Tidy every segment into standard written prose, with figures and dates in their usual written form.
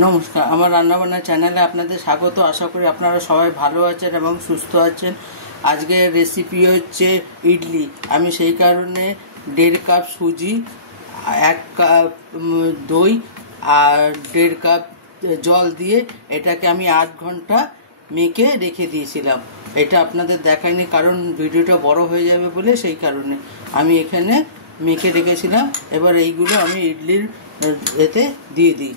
নমস্কার, আমার রান্নাবান্না চ্যানেলে আপনাদের স্বাগত। আশা করি আপনারা সবাই ভালো আছেন এবং সুস্থ আছেন। আজকের রেসিপি হচ্ছে ইডলি। আমি সেই কারণে 1.5 কাপ সুজি, 1 কাপ দই আর 1.5 কাপ জল দিয়ে এটাকে আমি 8 ঘন্টা মেখে রেখে দিয়েছিলাম। এটা আপনাদের দেখায়নি কারণ ভিডিওটা বড় হয়ে যাবে বলে, সেই কারণে আমি এখানে মেখে রেখেছিলাম। এবার এইগুলো আমি ইডলির এতে দিয়ে দিই।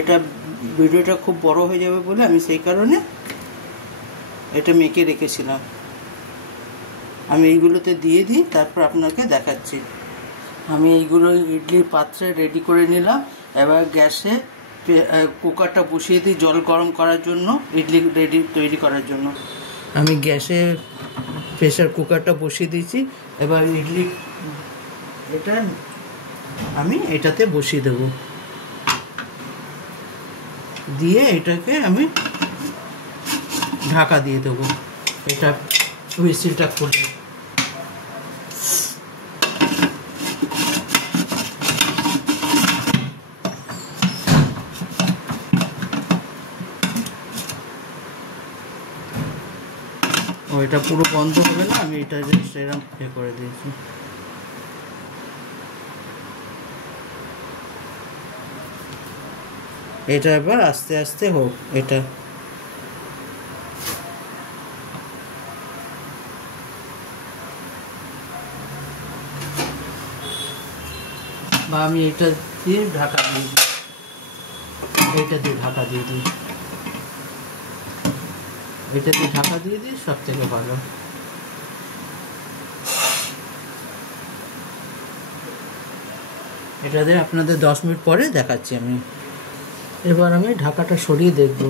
এটা ভিডিওটা খুব বড় হয়ে যাবে বলে আমি সেই কারণে এটা মেখে রেখেছিলাম। আমি এইগুলোতে দিয়ে দিই, তারপর আপনাকে দেখাচ্ছি। আমি এইগুলো ইডলির পাত্রে রেডি করে নিলাম। এবার গ্যাসে কুকারটা বসিয়ে দিই জল গরম করার জন্য, ইডলি তৈরি করার জন্য। আমি গ্যাসে প্রেসার কুকারটা বসিয়ে দিয়েছি। এবার ইডলি এটা আমি এটাতে বসিয়ে দেবো, দিয়ে এটাকে আমি ঢাকা দিয়ে দেবো। এটা হুইসেলটা খুলে এটা পুরো বন্ধ হবে না, আমি এটা জাস্ট এরকম করে দিয়েছি। এটা এবার আস্তে আস্তে হোক। এটা বা আমি এটা দিয়ে ঢাকা দিয়ে দিই, এটা দিয়ে ঢাকা দিয়ে দিই, এটা দিয়ে ঢাকা দিয়ে দিই, সব থেকে ভালো। এটা দিয়ে আপনাদের 10 মিনিট পরে দেখাচ্ছি আমি। এবার আমি ঢাকাটা সরিয়ে দেখব।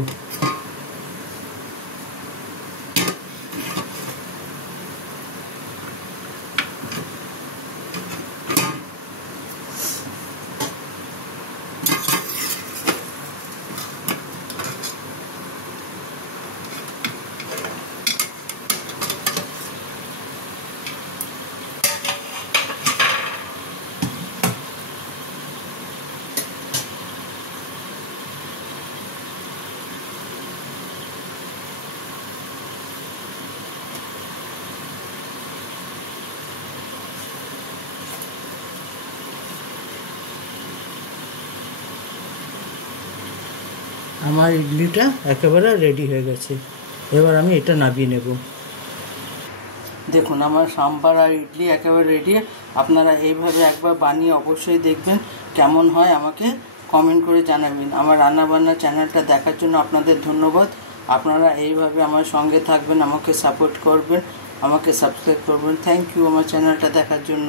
আমার ইডলিটা একেবারে রেডি হয়ে গেছে। এবার আমি এটা নামিয়ে নেব। দেখুন, আমার সাম্বার আর ইডলি একেবারে রেডি। আপনারা এইভাবে একবার বানিয়ে অবশ্যই দেখবেন, কেমন হয় আমাকে কমেন্ট করে জানাবেন। আমার রান্নাবান্না চ্যানেলটা দেখার জন্য আপনাদের ধন্যবাদ। আপনারা এইভাবে আমার সঙ্গে থাকবেন, আমাকে সাপোর্ট করবেন, আমাকে সাবস্ক্রাইব করবেন। থ্যাংক ইউ আমার চ্যানেলটা দেখার জন্য।